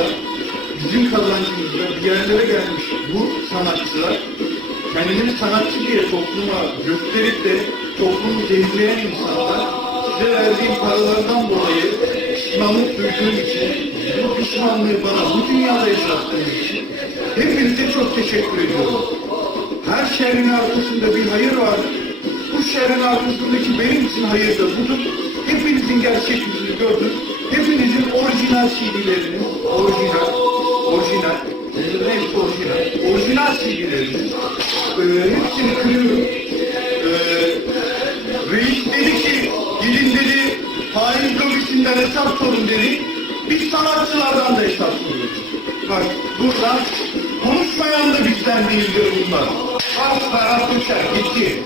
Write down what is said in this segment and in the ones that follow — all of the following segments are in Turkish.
yıllarda bizim kazancımızda bir yerlere gelmiş bu sanatçılar kendini sanatçı diye topluma gösterip de toplumu temizleyen insanlar size verdiğim paralardan dolayı pişmanlık duyduğum için bu pişmanlığı bana bu dünyada yaşattığınız için hepinize çok teşekkür ediyorum. Her şerrin arkasında bir hayır var. Bu şerrin arkasındaki benim için hayır da budur. Hepinizin gerçek yüzünü gördüm. Hepinizin orijinal CD'lerini, orijinal, orijinal, hepsi orijinal, orijinal CD'lerini, e, hepsini kırıyorum. E, reis dedi ki, gidin dedi, hain lobisinden hesap sorun dedi. Biz sanatçılardan da hesap soruyoruz. Bak burada konuşmayan da bizden değildir bunlar. Bak Ferhat Göçer gitti.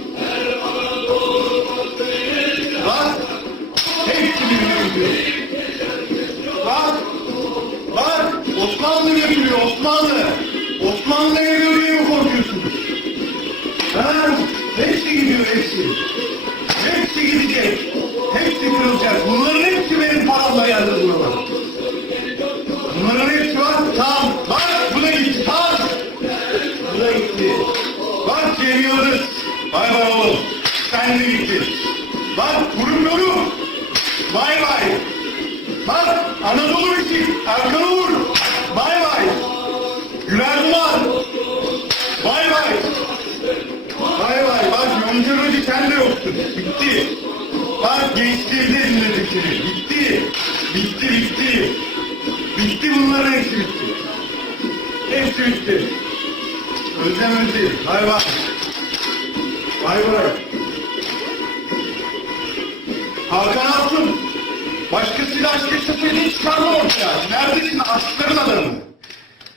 Osmanlı. Osmanlı'ya göre mi korkuyorsunuz? Ha, hepsi gidiyor hepsi. Hepsi gidecek. Hepsi kırılacak. Bunların hepsi benim paramla geldi buralara. Bunların hepsi var. Tamam. Bak bu da gitti. Tamam. Bu da gitti. Bak Yıldız. Bay bay oğlum. Sen de gittin. Bak kurum yolu. Bay bay. Bak Anadolu Müzik. Erkan Uğur. Bay bay. Güler Duman. Bay bay. Bay bay. Bak Yonca Hoca sen de yoktun. Bitti. Bak gençliğinde dinledik seni. Bitti. Bitti bitti. Bitti bunların hepsi bitti. Hepsi bitti. Özlem Özlem. Bay bay. Bay bay. Hakan Altun. Başkasıyla aşk yaşasaydı çıkarma ortaya. Neredesin aşkların adamı?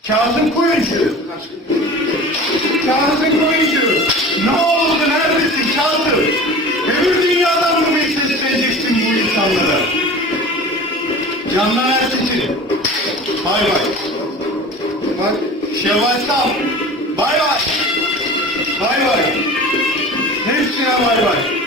Kazım Koyuncu. Kazım Koyuncu. Ne oldu neredesin Kazım? Öbür dünyadan mı bir sesleneceksin bu insanlara? Canlar Erçetin. Bay bay. Bak Şevval Sam. Bay bay. Bay bay. Hepsine bay bay.